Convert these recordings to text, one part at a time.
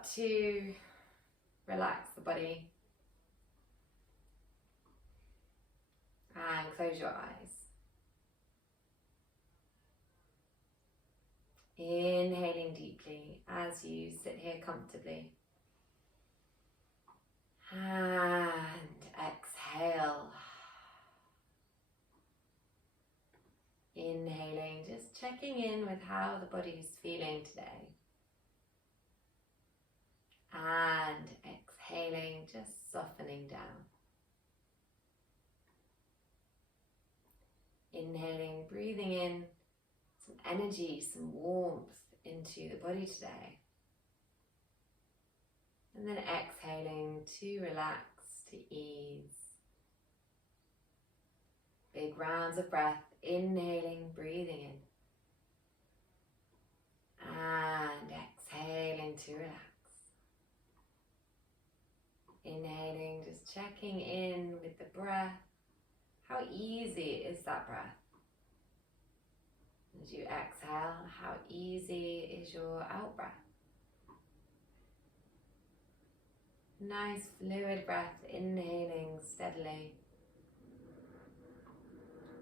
start to relax the body and close your eyes. Inhaling deeply as you sit here comfortably. And exhale. Inhaling, just checking in with how the body is feeling today. And exhaling, just softening down. Inhaling, breathing in some energy, some warmth into the body today. And then exhaling to relax, to ease. Big rounds of breath, inhaling, breathing in. And exhaling to relax. Inhaling, just checking in with the breath. How easy is that breath? As you exhale, how easy is your out breath? Nice fluid breath, inhaling steadily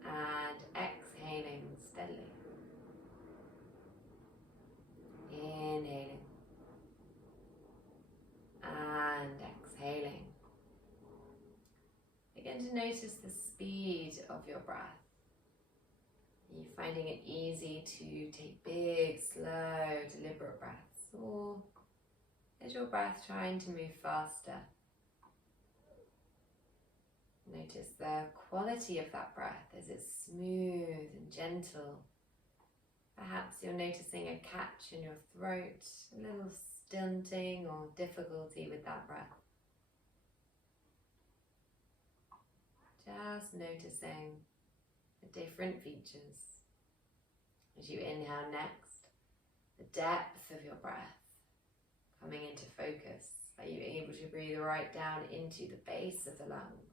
and exhaling steadily. Inhaling and exhaling. Begin to notice the speed of your breath. Are you finding it easy to take big, slow, deliberate breaths, or is your breath trying to move faster? Notice the quality of that breath. Is it smooth and gentle? Perhaps you're noticing a catch in your throat, a little stunting or difficulty with that breath. Just noticing the different features. As you inhale next, the depth of your breath coming into focus. Are you able to breathe right down into the base of the lungs?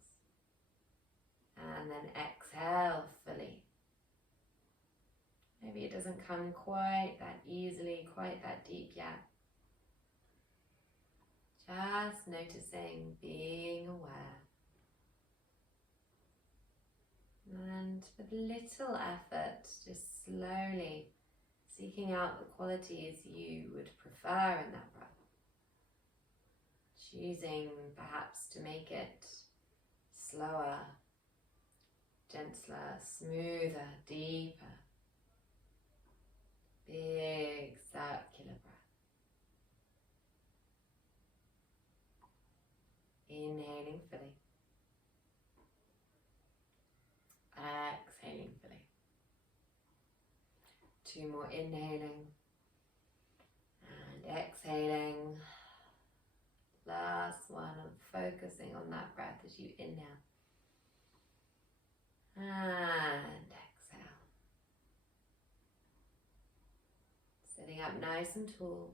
And then exhale fully. Maybe it doesn't come quite that easily, quite that deep yet. Just noticing, being aware. And with little effort, just slowly seeking out the qualities you would prefer in that breath. Choosing perhaps to make it slower, gentler, smoother, deeper. Big circular breath. Inhaling fully. Exhaling fully. 2 more inhaling and exhaling. Last one, focusing on that breath as you inhale and exhale. Sitting up nice and tall,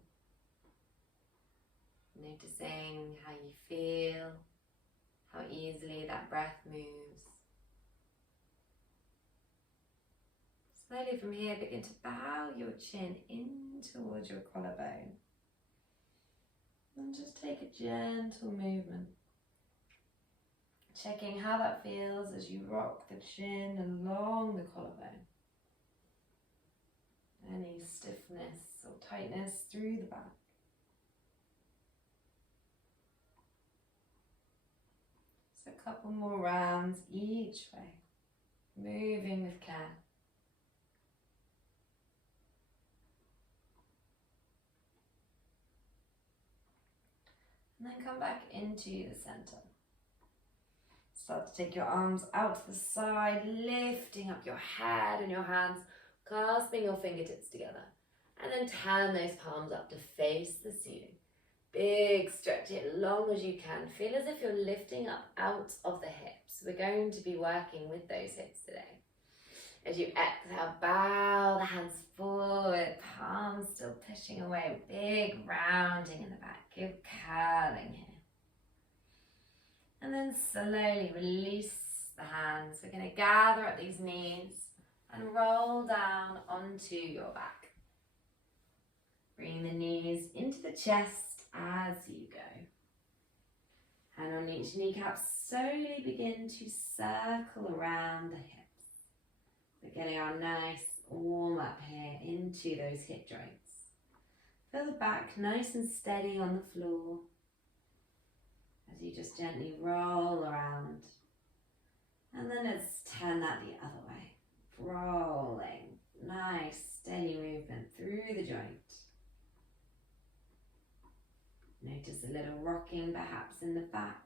noticing how you feel, how easily that breath moves. Slowly from here, begin to bow your chin in towards your collarbone. And just take a gentle movement. Checking how that feels as you rock the chin along the collarbone. Any stiffness or tightness through the back. Just a couple more rounds each way. Moving with care. And then come back into the center. Start to take your arms out to the side, lifting up your head and your hands, clasping your fingertips together. And then turn those palms up to face the ceiling. Big stretch it long as you can. Feel as if you're lifting up out of the hips. We're going to be working with those hips today. As you exhale, bow the hands forward, palms still pushing away, big rounding in the back, good curling here. And then slowly release the hands. We're going to gather at these knees and roll down onto your back. Bring the knees into the chest on each kneecap, slowly begin to circle around the hips. We're getting our nice warm up here into those hip joints. Feel the back nice and steady on the floor as you just gently roll around. And then let's turn that the other way. Rolling, nice steady movement through the joint. Notice a little rocking perhaps in the back.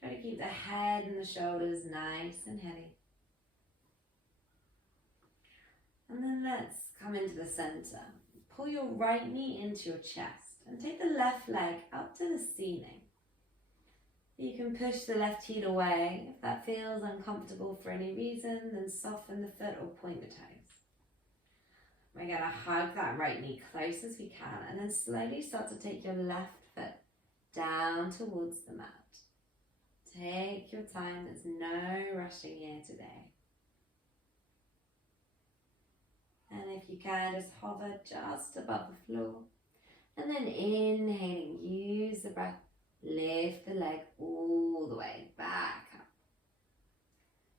Try to keep the head and the shoulders nice and heavy. And then let's come into the center. Pull your right knee into your chest and take the left leg up to the ceiling. You can push the left heel away. If that feels uncomfortable for any reason, then soften the foot or point the toes. We're going to hug that right knee close as we can and then slowly start to take your left foot down towards the mat. Take your time, there's no rushing here today. And if you can, just hover just above the floor. And then inhaling, use the breath, lift the leg all the way back up.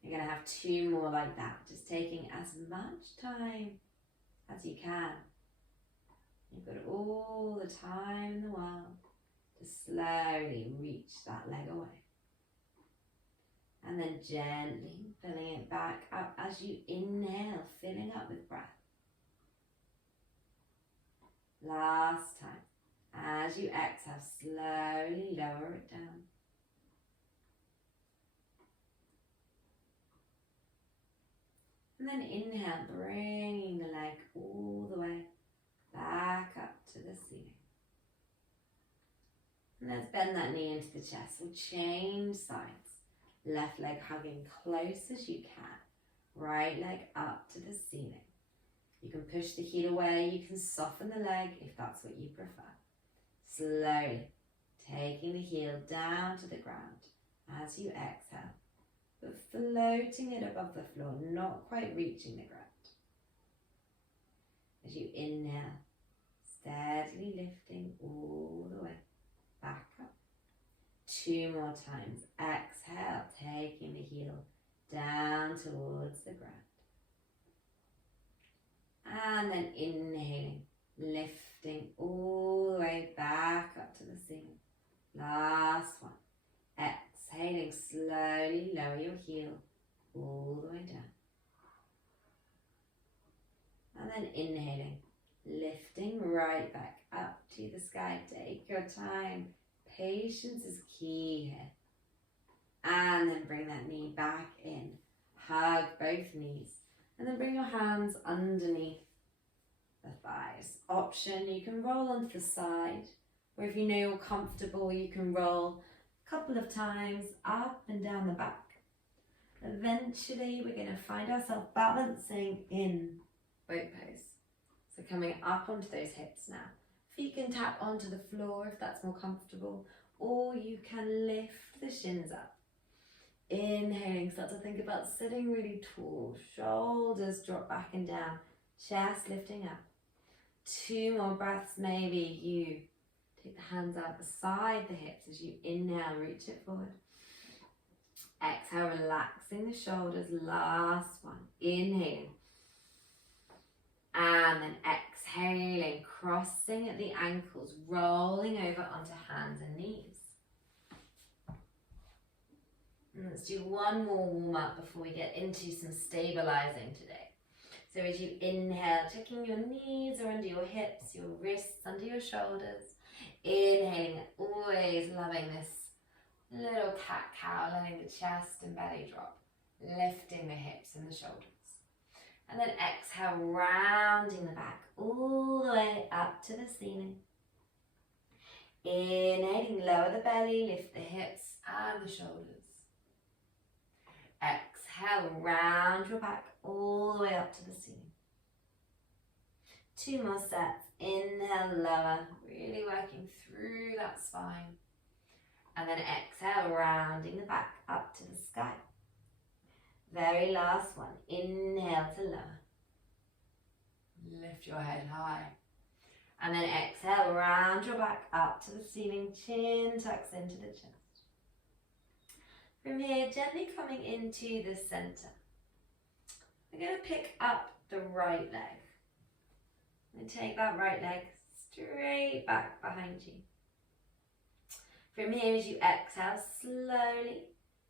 You're going to have 2 more like that, just taking as much time as you can. You've got all the time in the world to slowly reach that leg away. And then gently filling it back up as you inhale, filling up with breath. Last time. As you exhale, slowly lower it down. And then inhale, bringing the leg all the way back up to the ceiling. And let's bend that knee into the chest. We'll change sides. Left leg hugging close as you can. Right leg up to the ceiling. You can push the heel away. You can soften the leg if that's what you prefer. Slowly taking the heel down to the ground as you exhale, but floating it above the floor, not quite reaching the ground. As you inhale, steadily lifting all the way back up. 2 more times. Exhale, taking the heel down towards the ground. And then inhaling, lifting all the way back up to the ceiling. Last one. Exhaling, slowly lower your heel all the way down. And then inhaling, lifting right back up to the sky. Take your time. Patience is key here. And then bring that knee back in. Hug both knees. And then bring your hands underneath the thighs. Option, you can roll onto the side. Or if you know you're comfortable, you can roll a couple of times up and down the back. Eventually, we're going to find ourselves balancing in boat pose. So coming up onto those hips now. Feet can tap onto the floor if that's more comfortable, or you can lift the shins up. Inhaling, start to think about sitting really tall, shoulders drop back and down, chest lifting up. 2 more breaths, maybe you take the hands out beside the hips as you inhale, reach it forward. Exhale, relaxing the shoulders, last one. Inhaling. And then exhaling, crossing at the ankles, rolling over onto hands and knees. And let's do 1 more warm up before we get into some stabilizing today. So as you inhale, checking your knees are under your hips, your wrists under your shoulders. Inhaling, always loving this little cat-cow, letting the chest and belly drop, lifting the hips and the shoulders. And then exhale, rounding the back all the way up to the ceiling. Inhaling, lower the belly, lift the hips and the shoulders. Exhale, round your back all the way up to the ceiling. 2 more sets. Inhale, lower, really working through that spine. And then exhale, rounding the back up to the sky. Very last one. Inhale to lower. Lift your head high. And then exhale, round your back up to the ceiling. Chin tucks into the chest. From here, gently coming into the center. We're going to pick up the right leg. And take that right leg straight back behind you. From here, as you exhale, slowly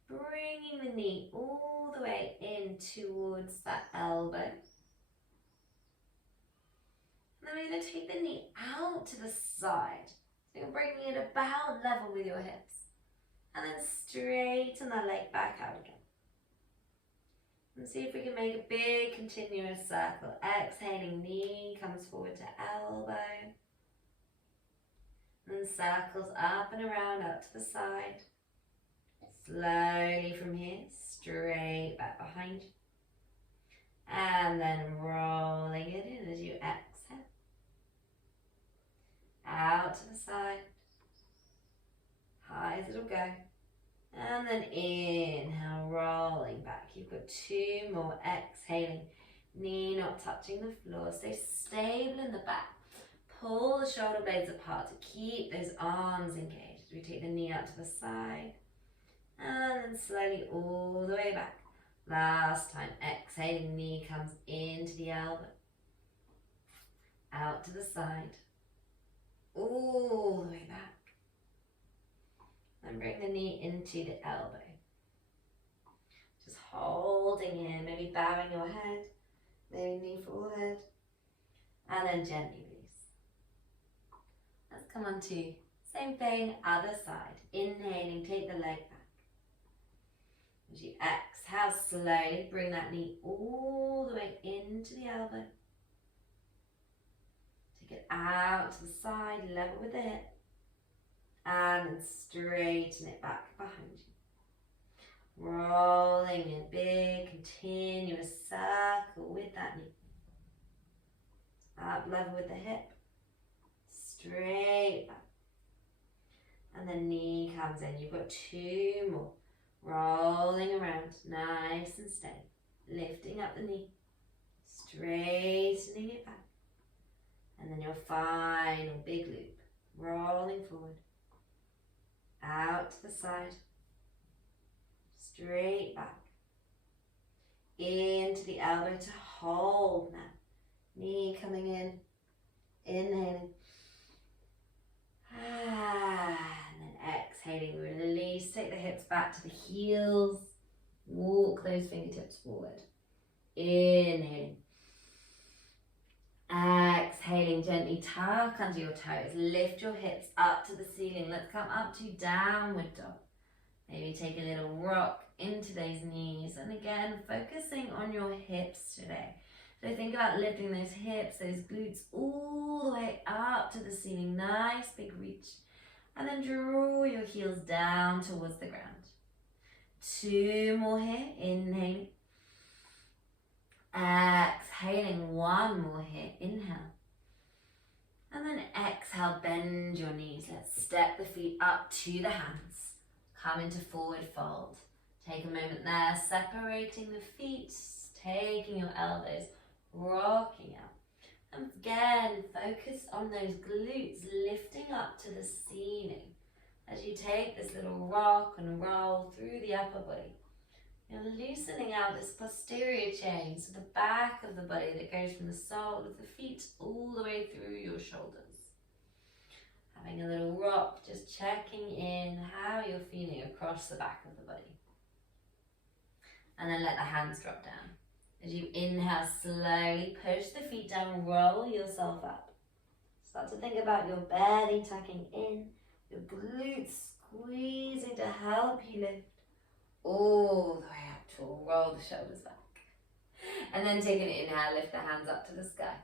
bringing the knee all the way in towards that elbow. And then we're going to take the knee out to the side. So you're bringing it about level with your hips. And then straighten that leg back out again. And see if we can make a big continuous circle. Exhaling, knee comes forward to elbow. And circles up and around, out to the side. Slowly from here, straight back behind you. And then rolling it in as you exhale. Out to the side. High as it'll go. And then inhale, rolling back. You've got 2 more. Exhaling, knee not touching the floor. Stay stable in the back. Pull the shoulder blades apart to keep those arms engaged. We take the knee out to the side. And then slowly all the way back. Last time, exhaling, knee comes into the elbow. Out to the side. All the way back. And bring the knee into the elbow. Just holding here, maybe bowing your head, maybe knee forehead, and then gently release. Let's come on to same thing, other side. Inhaling, take the leg back. As you exhale, slowly bring that knee all the way into the elbow. Take it out to the side, level with the hip. And straighten it back behind you. Rolling in big, continuous circle with that knee. Up level with the hip. Straight back. And the knee comes in. You've got 2 more. Rolling around, nice and steady. Lifting up the knee. Straightening it back. And then your final big loop. Rolling forward. Out to the side, straight back, into the elbow to hold now. Knee coming in, inhaling, and then exhaling, release, take the hips back to the heels, walk those fingertips forward, inhaling. Exhaling, gently tuck under your toes. Lift your hips up to the ceiling. Let's come up to downward dog. Maybe take a little rock into those knees. And again, focusing on your hips today. So think about lifting those hips, those glutes all the way up to the ceiling. Nice big reach. And then draw your heels down towards the ground. 2 more here. Inhale. Exhaling, 1 more here. Inhale. And then exhale, bend your knees. Let's step the feet up to the hands. Come into forward fold. Take a moment there, separating the feet, taking your elbows, rocking out. And again, focus on those glutes, lifting up to the ceiling. As you take this little rock and roll through the upper body. You're loosening out this posterior chain, so the back of the body that goes from the sole of the feet all the way through your shoulders. Having a little rock, just checking in how you're feeling across the back of the body. And then let the hands drop down. As you inhale, slowly push the feet down, roll yourself up. Start to think about your belly tucking in, your glutes squeezing to help you lift. All the way up to roll the shoulders back. And then take an inhale, lift the hands up to the sky.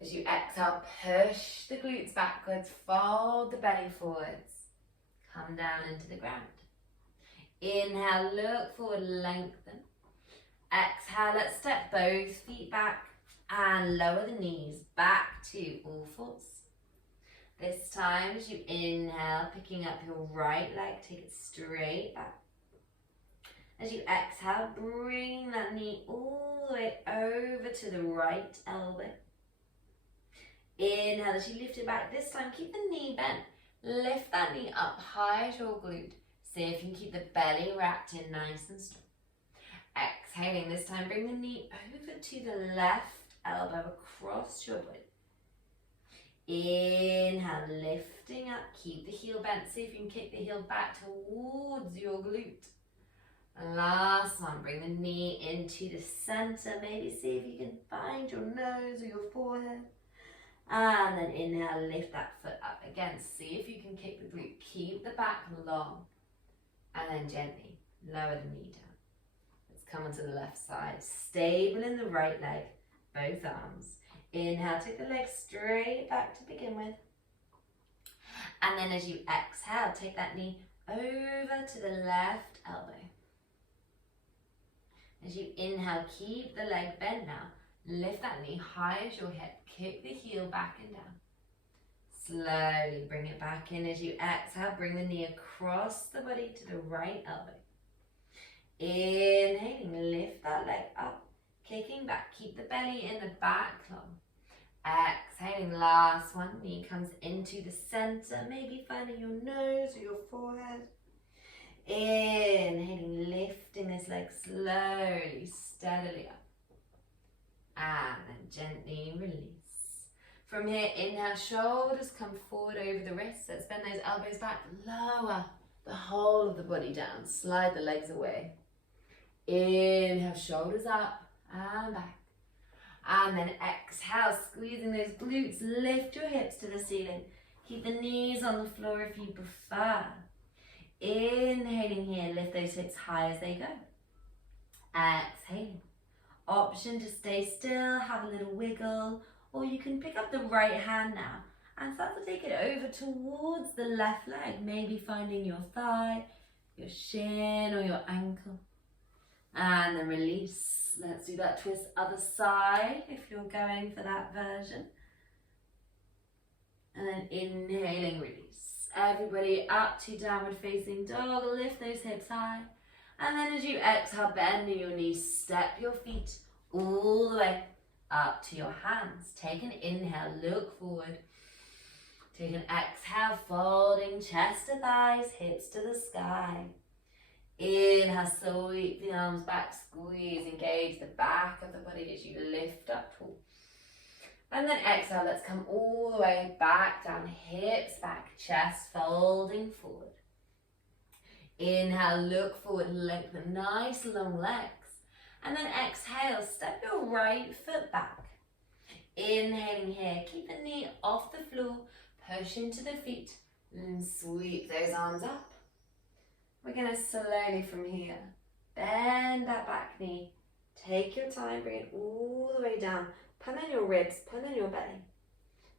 As you exhale, push the glutes backwards, fold the belly forwards. Come down into the ground. Inhale, look forward, lengthen. Exhale, let's step both feet back and lower the knees back to all fours. This time, as you inhale, picking up your right leg, take it straight back. As you exhale, bring that knee all the way over to the right elbow. Inhale, as you lift it back, this time keep the knee bent. Lift that knee up high as your glute. See if you can keep the belly wrapped in nice and strong. Exhaling, this time bring the knee over to the left elbow across your body. Inhale, lifting up, keep the heel bent. See if you can kick the heel back towards your glute. And last one, bring the knee into the center. Maybe see if you can find your nose or your forehead. And then inhale, lift that foot up. Again, see if you can kick the glute. Keep the back long. And then gently lower the knee down. Let's come onto the left side. Stable in the right leg, both arms. Inhale, take the leg straight back to begin with. And then as you exhale, take that knee over to the left elbow. As you inhale, keep the leg bent now. Lift that knee high as your hip. Kick the heel back and down. Slowly bring it back in. As you exhale, bring the knee across the body to the right elbow. Inhaling, lift that leg up. Kicking back, keep the belly in the back long. Exhaling, last one. Knee comes into the center, maybe finding your nose or your forehead. Inhaling, lifting this leg slowly, steadily up. And then gently release. From here, inhale, shoulders come forward over the wrists. Let's bend those elbows back. Lower the whole of the body down. Slide the legs away. Inhale, shoulders up and back. And then exhale, squeezing those glutes. Lift your hips to the ceiling. Keep the knees on the floor if you prefer. Inhaling here, lift those hips high as they go. Exhaling. Option to stay still, have a little wiggle, or you can pick up the right hand now and start to take it over towards the left leg, maybe finding your thigh, your shin or your ankle. And then release. Let's do that twist other side if you're going for that version. And then inhaling, release. Everybody up to downward facing dog. Lift those hips high. And then as you exhale, bending your knees, step your feet all the way up to your hands. Take an inhale, look forward. Take an exhale, folding chest to thighs, hips to the sky. Inhale, sweep the arms back, squeeze, engage the back of the body as you lift up tall. And then exhale, let's come all the way back down, hips back, chest folding forward. Inhale, look forward, lengthen nice long legs. And then exhale, step your right foot back. Inhaling here, keep the knee off the floor, push into the feet, and sweep those arms up. We're going to slowly from here, bend that back knee, take your time, bring it all the way down, pull in your ribs, pull in your belly.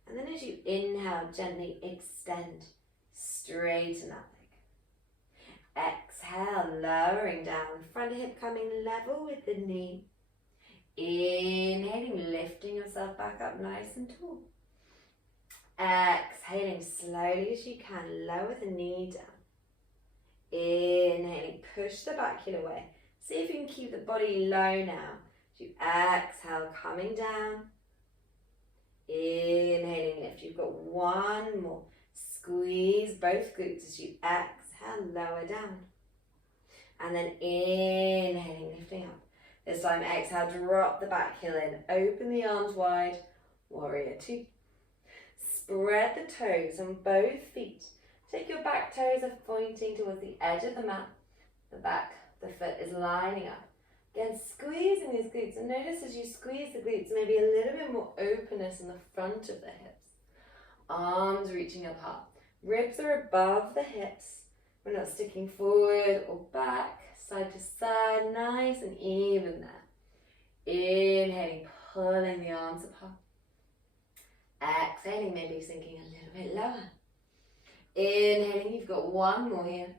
And then as you inhale, gently extend, straighten that leg. Exhale, lowering down, front hip coming level with the knee. Inhaling, lifting yourself back up nice and tall. Exhaling slowly as you can, lower the knee down. Inhaling, push the back heel away. See if you can keep the body low now. As you exhale, coming down. Inhaling, lift. You've got one more. Squeeze both glutes as you exhale, lower down. And then inhaling, lifting up. This time, exhale, drop the back heel in. Open the arms wide. Warrior two. Spread the toes on both feet. Take your back toes are pointing towards the edge of the mat. The back, the foot is lining up. Again, squeezing these glutes. And notice as you squeeze the glutes, maybe a little bit more openness in the front of the hips. Arms reaching apart. Ribs are above the hips. We're not sticking forward or back, side to side, nice and even there. Inhaling, pulling the arms apart. Exhaling, maybe sinking a little bit lower. Inhaling, you've got one more here.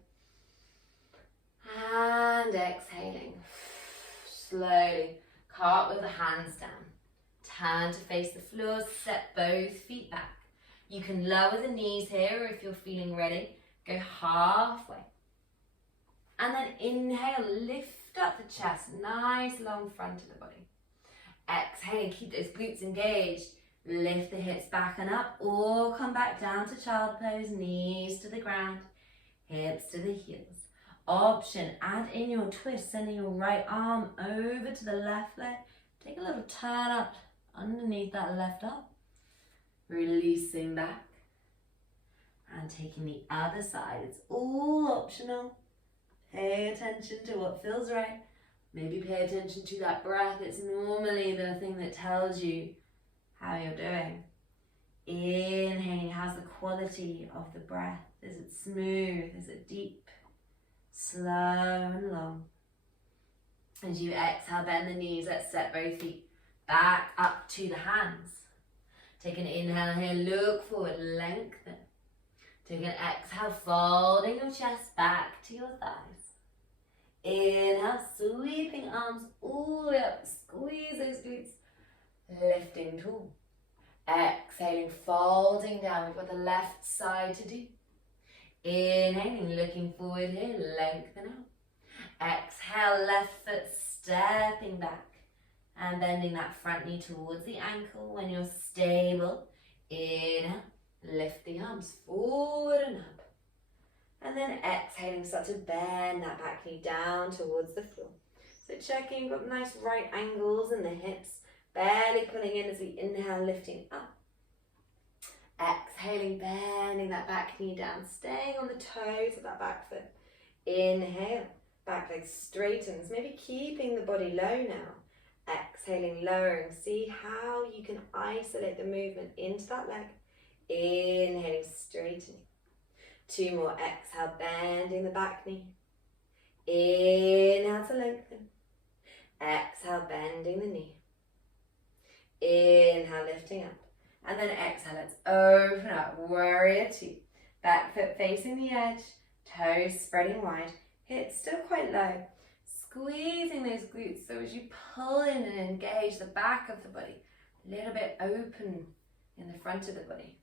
And exhaling. Slowly, cartwheel the hands down. Turn to face the floor, step both feet back. You can lower the knees here, or if you're feeling ready, go halfway. And then inhale, lift up the chest, nice long front of the body. Exhale, keep those glutes engaged. Lift the hips back and up, or come back down to child pose, knees to the ground, hips to the heels. option, add in your twist, sending your right arm over to the left leg. Take a little turn up underneath that left arm. Releasing back. And taking the other side. It's all optional. Pay attention to what feels right. Maybe pay attention to that breath. It's normally the thing that tells you how you're doing. Inhaling, how's the quality of the breath? Is it smooth? Is it deep? Slow and long. As you exhale, bend the knees. Let's step both feet back up to the hands. Take an inhale here, look forward, lengthen. Take an exhale, folding your chest back to your thighs. Inhale, sweeping arms all the way up, squeeze those glutes, lifting tall. Exhaling, folding down, we've got the left side to do. Inhaling, looking forward here, lengthen out. Exhale, left foot stepping back and bending that front knee towards the ankle. When you're stable, inhale, lift the arms forward and up. And then exhaling, start to bend that back knee down towards the floor. So checking, you've got nice right angles in the hips, barely pulling in as we inhale, lifting up. Exhaling, bending that back knee down, staying on the toes of that back foot. Inhale, back leg straightens, maybe keeping the body low now. Exhaling, lowering. See how you can isolate the movement into that leg. Inhaling, straightening. 2 more. Exhale, bending the back knee. Inhale to lengthen. Exhale, bending the knee. Inhale, lifting up. And then exhale, let's open up. Warrior 2. Back foot facing the edge. Toes spreading wide. Hips still quite low. Squeezing those glutes so as you pull in and engage the back of the body. A little bit open in the front of the body.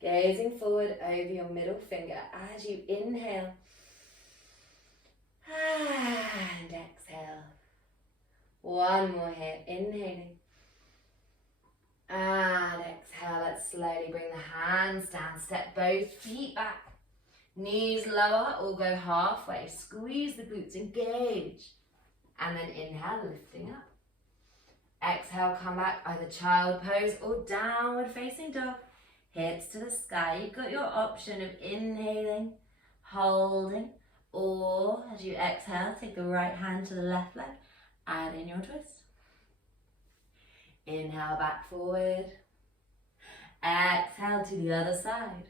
Gazing forward over your middle finger as you inhale. And exhale. 1 more here. Inhaling. And exhale. Let's slowly bring the hands down. Step both feet back. Knees lower or go halfway. Squeeze the glutes. Engage. And then inhale, lifting up. Exhale, come back, either child pose or downward facing dog. Hips to the sky. You've got your option of inhaling, holding, or as you exhale, take the right hand to the left leg, add in your twist. Inhale, back forward. Exhale to the other side.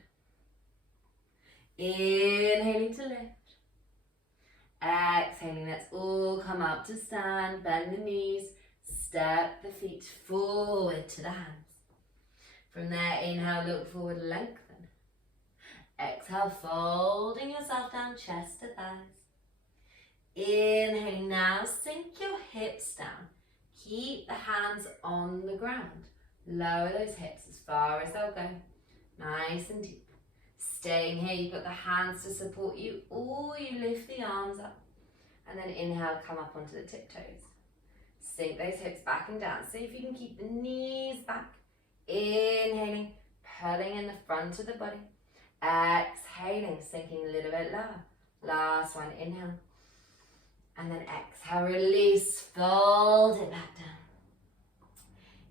Inhaling to lift. Exhaling, let's all come up to stand, bend the knees, step the feet forward to the hands. From there, inhale, look forward, lengthen. Exhale, folding yourself down, chest to thighs. Inhaling, now sink your hips down. Keep the hands on the ground. Lower those hips as far as they'll go. Nice and deep. Staying here, you've got the hands to support you, or you lift the arms up. And then inhale, come up onto the tiptoes. Sink those hips back and down. See if you can keep the knees back. Inhaling, pulling in the front of the body. Exhaling, sinking a little bit lower. Last one, inhale. And then exhale, release, fold it back down.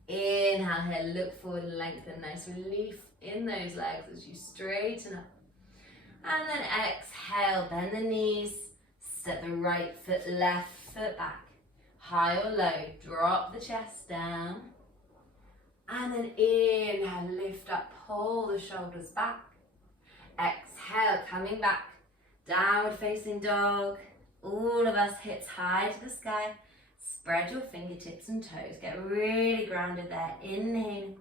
Inhale here, look forward, lengthen, nice relief in those legs as you straighten up. And then exhale, bend the knees, step the right foot, left foot back. High or low, drop the chest down. And then inhale, lift up, pull the shoulders back. Exhale, coming back, downward facing dog. All of us hips high to the sky. Spread your fingertips and toes. Get really grounded there. Inhaling.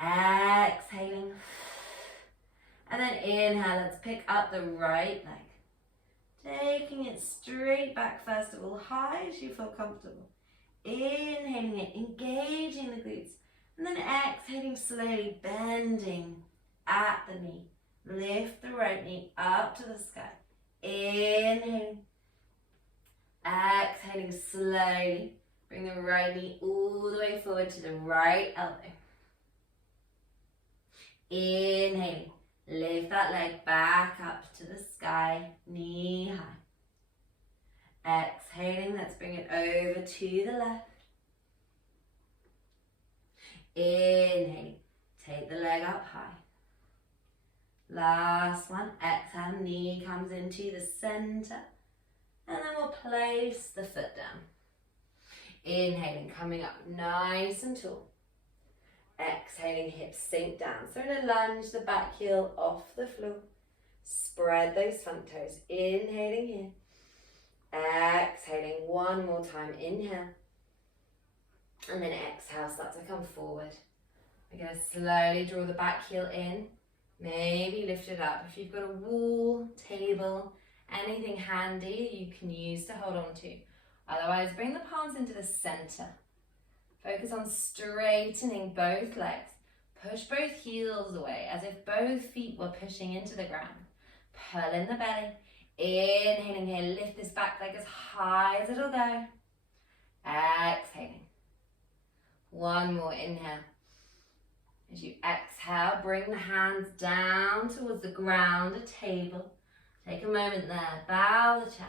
Exhaling. And then inhale. Let's pick up the right leg. Taking it straight back first of all. High as you feel comfortable. Inhaling it. Engaging the glutes. And then exhaling slowly. Bending at the knee. Lift the right knee up to the sky. Inhaling. Exhaling slowly. Bring the right knee all the way forward to the right elbow. Inhaling. Lift that leg back up to the sky, knee high. Exhaling, let's bring it over to the left. Inhaling, take the leg up high. Last one, exhale, knee comes into the center. And then we'll place the foot down. Inhaling, coming up nice and tall. Exhaling, hips sink down. So in a lunge, the back heel off the floor. Spread those front toes. Inhaling here. Exhaling one more time. Inhale. And then exhale, start to come forward. We're going to slowly draw the back heel in. Maybe lift it up. If you've got a wall, table, anything handy you can use to hold on to. Otherwise, bring the palms into the center. Focus on straightening both legs. Push both heels away as if both feet were pushing into the ground. Pull in the belly. Inhaling here, lift this back leg as high as it'll go. Exhaling. One more inhale. As you exhale, bring the hands down towards the ground, a table. Take a moment there, bow the chest.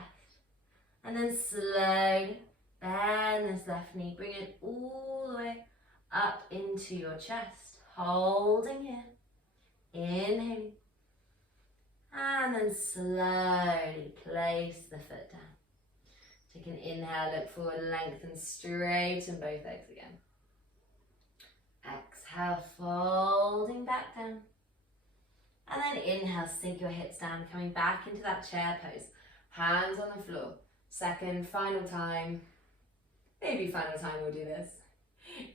And then slowly bend this left knee, bring it all the way up into your chest. Holding here. Inhaling. And then slowly place the foot down. Take an inhale, look forward, lengthen, straighten both legs again. Exhale, folding back down. And then inhale, sink your hips down, coming back into that chair pose. Hands on the floor. Second, final time. Maybe final time we'll do this.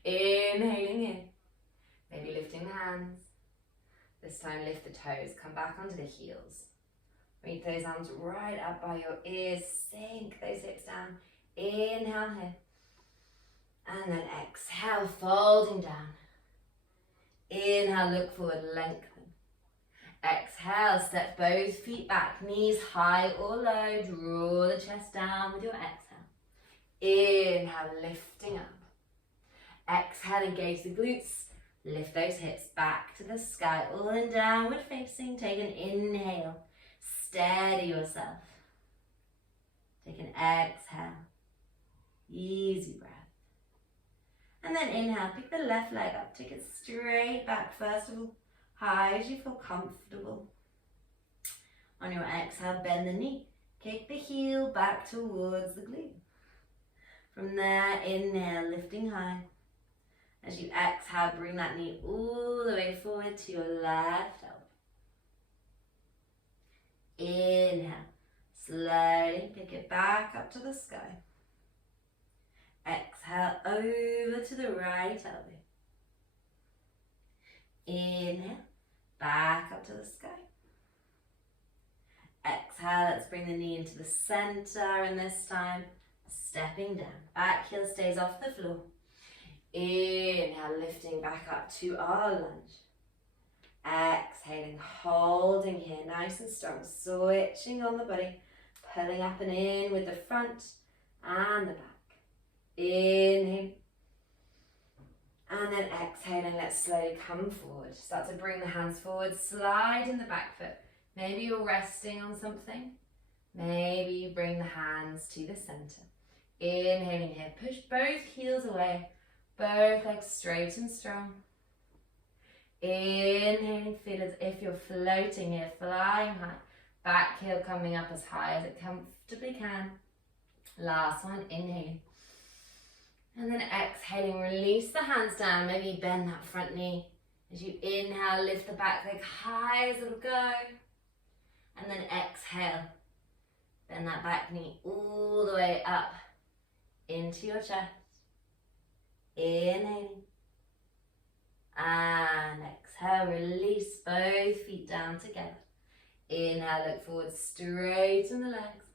Inhaling in. Maybe lifting the hands. This time lift the toes, come back onto the heels. Reach those arms right up by your ears, sink those hips down. Inhale here. And then exhale, folding down. Inhale, look forward, lengthen. Exhale, step both feet back, knees high or low. Draw the chest down with your exhale. Inhale, lifting up. Exhale, engage the glutes. Lift those hips back to the sky, all in downward facing. Take an inhale. Steady yourself. Take an exhale. Easy breath. And then inhale, pick the left leg up. Take it straight back first of all. High as you feel comfortable. On your exhale, bend the knee. Kick the heel back towards the glute. From there, inhale, lifting high. As you exhale, bring that knee all the way forward to your left elbow. Inhale, slowly pick it back up to the sky. Exhale, over to the right elbow. Inhale, back up to the sky. Exhale, let's bring the knee into the center, and this time, stepping down. Back heel stays off the floor. Inhale, lifting back up to our lunge. Exhaling, holding here, nice and strong. Switching on the body, pulling up and in with the front and the back. Inhale. And then exhaling, let's slowly come forward. Start to bring the hands forward, slide in the back foot. Maybe you're resting on something. Maybe you bring the hands to the center. Inhaling here, push both heels away. Both legs straight and strong. Inhaling, feel as if you're floating here, flying high. Back heel coming up as high as it comfortably can. Last one, inhaling. And then exhaling, release the hands down. Maybe bend that front knee. As you inhale, lift the back leg high as it'll go. And then exhale. Bend that back knee all the way up into your chest. Inhaling. And exhale, release both feet down together. Inhale, look forward, straighten the legs.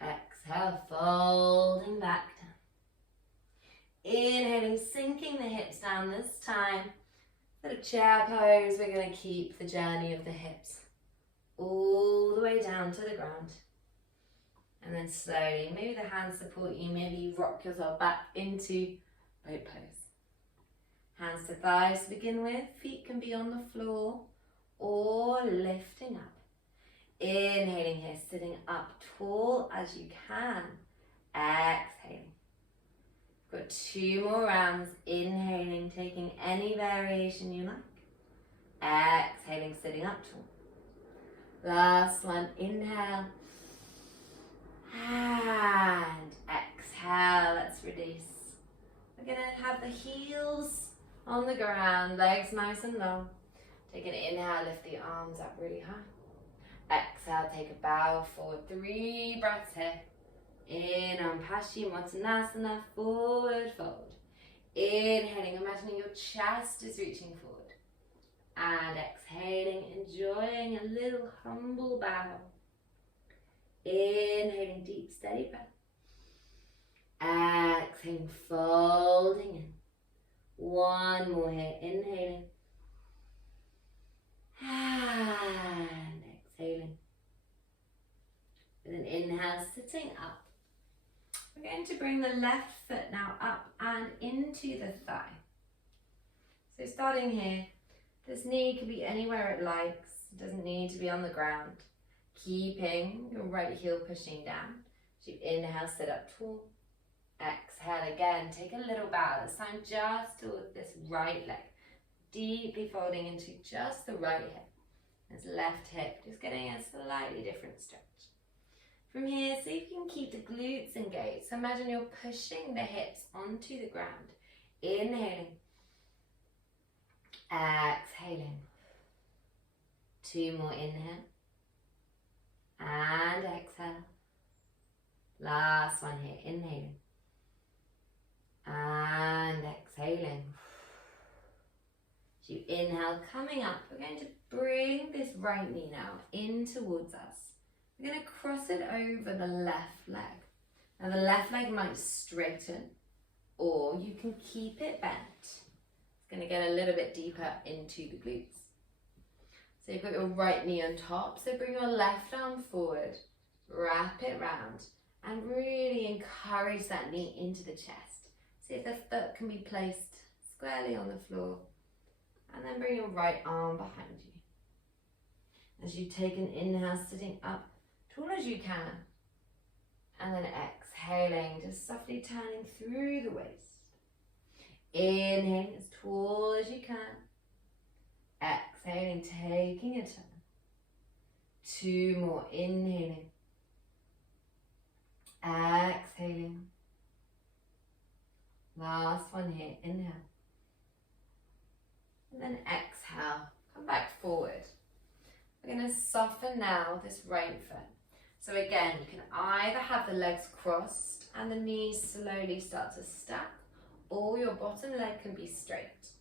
Exhale, folding back down. Inhaling, sinking the hips down this time. For the chair pose, we're going to keep the journey of the hips all the way down to the ground. And then slowly, maybe the hands support you, maybe you rock yourself back into boat pose. Hands to thighs to begin with, feet can be on the floor or lifting up. Inhaling here, sitting up tall as you can. Exhaling. Got 2 more rounds. Inhaling, taking any variation you like. Exhaling, sitting up tall. Last one, inhale. And exhale, let's release. We're going to have the heels on the ground, legs nice and long. Take an inhale, lift the arms up really high. Exhale, take a bow forward. 3 breaths here. In on Paschimottanasana, forward fold. Inhaling, imagining your chest is reaching forward. And exhaling, enjoying a little humble bow. Inhaling, deep, steady breath. Exhaling, folding in. One more here, inhaling. And exhaling. With an inhale, sitting up. We're going to bring the left foot now up and into the thigh. So starting here, this knee can be anywhere it likes. It doesn't need to be on the ground. Keeping your right heel pushing down. So you inhale, sit up tall. Exhale again, take a little bow. This time just towards this right leg. Deeply folding into just the right hip. This left hip, just getting a slightly different stretch. From here, see if you can keep the glutes engaged. So imagine you're pushing the hips onto the ground. Inhaling. Exhaling. 2 more, inhale. And exhale. Last one here, inhaling. And exhaling. So you inhale, coming up. We're going to bring this right knee now in towards us. We're going to cross it over the left leg. Now the left leg might straighten, or you can keep it bent. It's going to get a little bit deeper into the glutes. So you've got your right knee on top, so bring your left arm forward, wrap it round, and really encourage that knee into the chest. See if the foot can be placed squarely on the floor, and then bring your right arm behind you. As you take an inhale, sitting up tall as you can, and then exhaling, just softly turning through the waist. Inhaling as tall as you can. Exhaling, taking a turn. 2 more, inhaling. Exhaling. Last one here, inhale. And then exhale, come back forward. We're going to soften now this right foot. So again, you can either have the legs crossed and the knees slowly start to stack, or your bottom leg can be straight.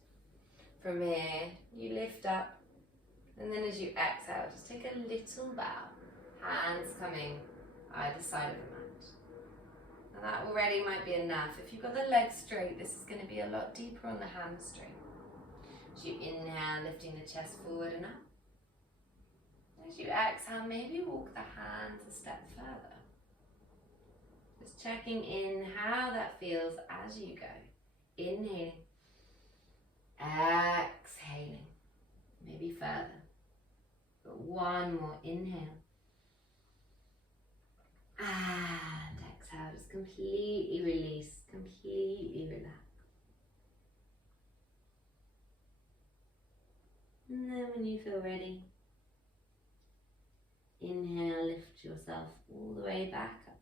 From here, you lift up, and then as you exhale, just take a little bow. Hands coming either side of the mat. Now that already might be enough. If you've got the legs straight, this is going to be a lot deeper on the hamstring. As you inhale, lifting the chest forward and up. As you exhale, maybe walk the hands a step further. Just checking in how that feels as you go. Inhaling. Exhaling. Maybe further. But 1 more. Inhale. And exhale. Just completely release. Completely relax. And then when you feel ready, inhale, lift yourself all the way back up.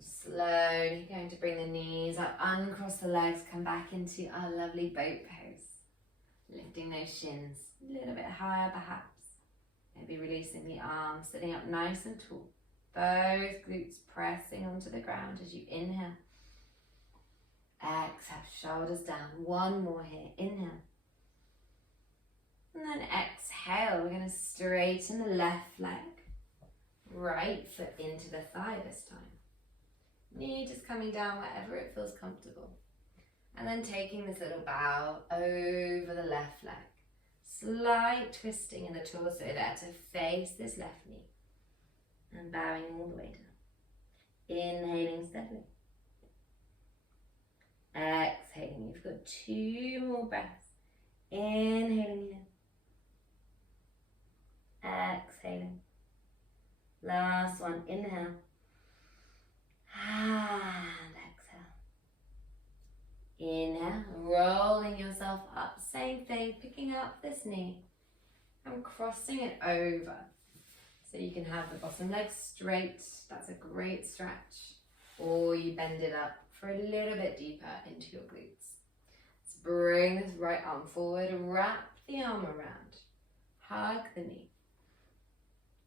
Slowly going to bring the knees up, uncross the legs, come back into our lovely boat pose. Lifting those shins a little bit higher perhaps. Maybe releasing the arms, sitting up nice and tall. Both glutes pressing onto the ground as you inhale. Exhale, shoulders down. 1 more here, inhale. And then exhale, we're going to straighten the left leg. Right foot into the thigh this time. Knee just coming down wherever it feels comfortable. And then taking this little bow over the left leg. Slight twisting in the torso there to face this left knee. And bowing all the way down. Inhaling steadily. Exhaling. You've got 2 more breaths. Inhaling here. last one. Inhale. And exhale. Inhale, rolling yourself up. Same thing, picking up this knee and crossing it over. So you can have the bottom leg straight. That's a great stretch. Or you bend it up for a little bit deeper into your glutes. Let's bring this right arm forward, wrap the arm around, hug the knee.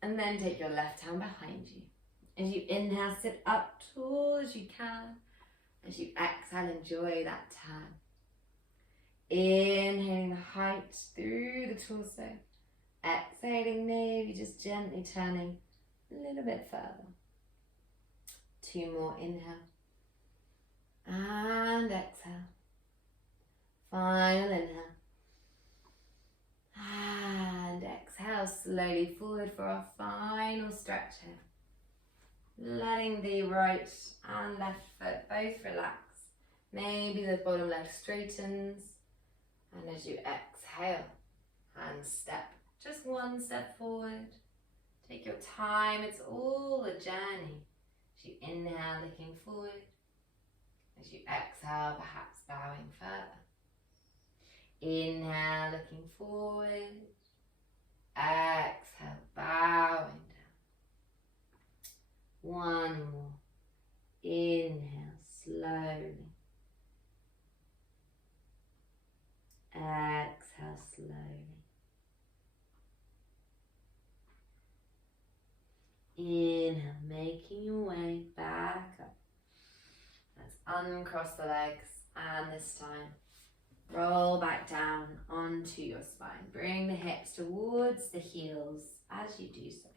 And then take your left hand behind you. As you inhale, sit up tall as you can. As you exhale, enjoy that turn. Inhaling the height through the torso. Exhaling, maybe just gently turning a little bit further. 2 more, inhale. And exhale. Final inhale. And exhale, slowly forward for our final stretch here. Letting the right and left foot both relax. Maybe the bottom leg straightens. And as you exhale, hand step. Just 1 step forward. Take your time, it's all a journey. As you inhale, looking forward. As you exhale, perhaps bowing further. Inhale, looking forward. Exhale, bowing down. 1 more. Inhale, slowly. Exhale, slowly. Inhale, making your way back up. Let's uncross the legs, and this time roll back down onto your spine. Bring the hips towards the heels as you do so.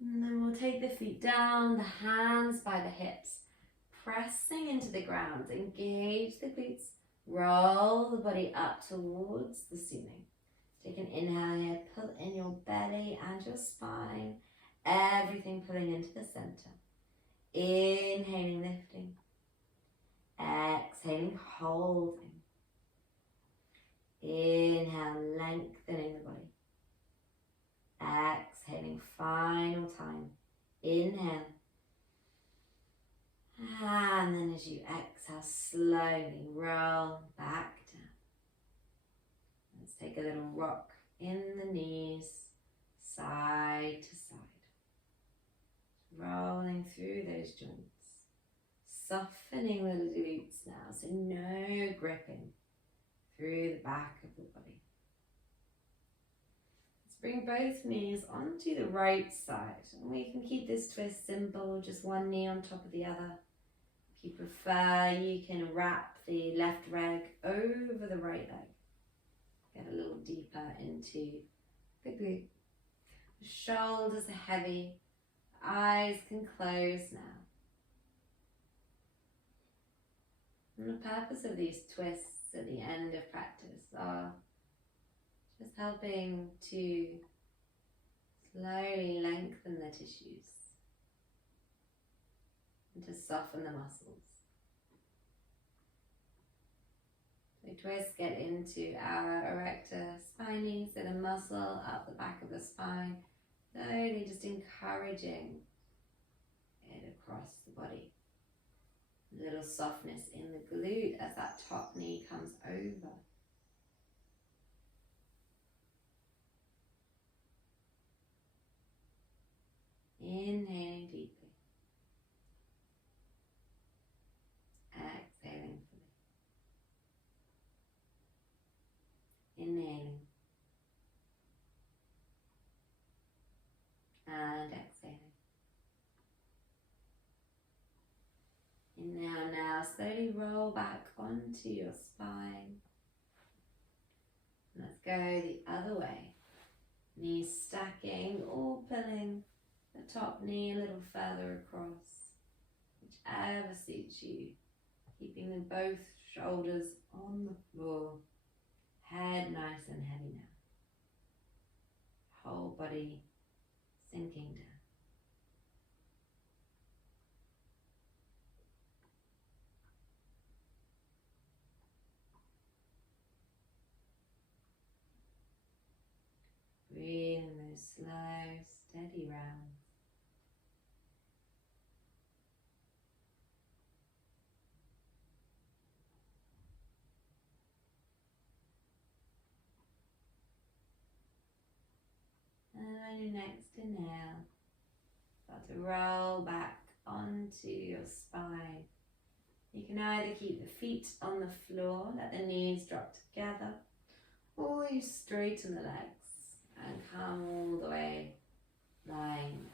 And then we'll take the feet down, the hands by the hips, pressing into the ground. Engage the glutes. Roll the body up towards the ceiling. Take an inhale here, pull in your belly and your spine, everything pulling into the center. Inhaling, lifting. Exhaling, holding. Inhale, lengthening the body. Exhaling, final time. Inhale. And then as you exhale, slowly roll back down. Let's take a little rock in the knees, side to side. Rolling through those joints. Softening the glutes now, so no gripping through the back of the body. Let's bring both knees onto the right side. And we can keep this twist simple, just one knee on top of the other. If you prefer, you can wrap the left leg over the right leg. Get a little deeper into the glute. The shoulders are heavy. Eyes can close now. And the purpose of these twists at the end of practice are just helping to slowly lengthen the tissues and to soften the muscles. So twists get into our erector spinae, so the muscle up the back of the spine, slowly just encouraging it across the body. A little softness in the glute as that top knee comes over. Inhaling deeply. Exhaling fully. Inhaling. And exhaling. Inhale now, slowly roll back onto your spine. Let's go the other way. Knees stacking or pulling the top knee a little further across, whichever suits you. Keeping them both shoulders on the floor, head nice and heavy now. Whole body sinking down. Breathing those slow, next inhale, start to roll back onto your spine. You can either keep the feet on the floor, let the knees drop together, or you straighten the legs and come all the way lying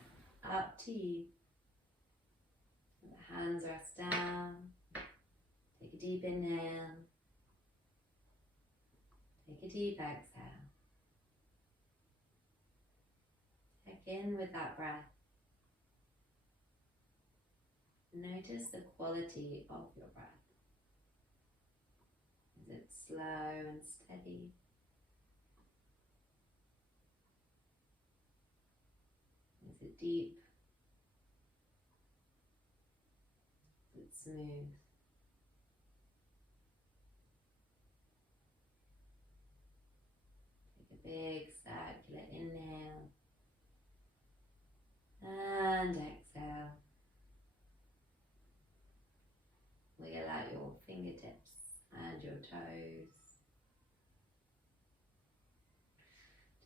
down. Up to you. Let the hands rest down. Take a deep inhale. Take a deep exhale. Check in with that breath. Notice the quality of your breath. Is it slow and steady? Is it deep? Is it smooth? Take a big circular inhale and exhale. Wiggle out your fingertips and your toes.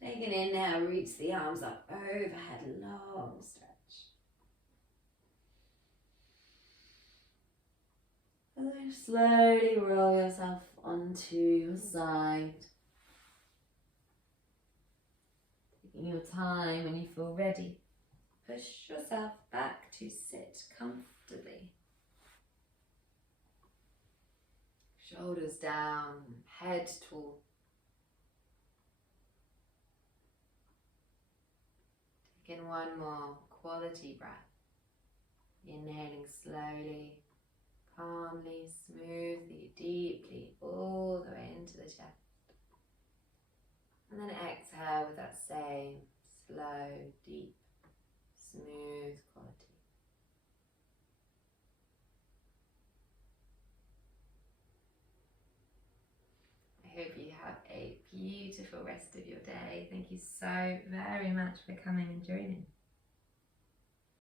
Take an inhale, reach the arms up overhead, long stretch. And then slowly roll yourself onto your side. Taking your time when you feel ready, push yourself back to sit comfortably. Shoulders down, head tall. Take in one more quality breath. Inhaling slowly, calmly, smoothly, deeply, all the way into the chest. And then exhale with that same slow, deep, smooth quality. I hope you have a beautiful rest of your day. Thank you so very much for coming and joining.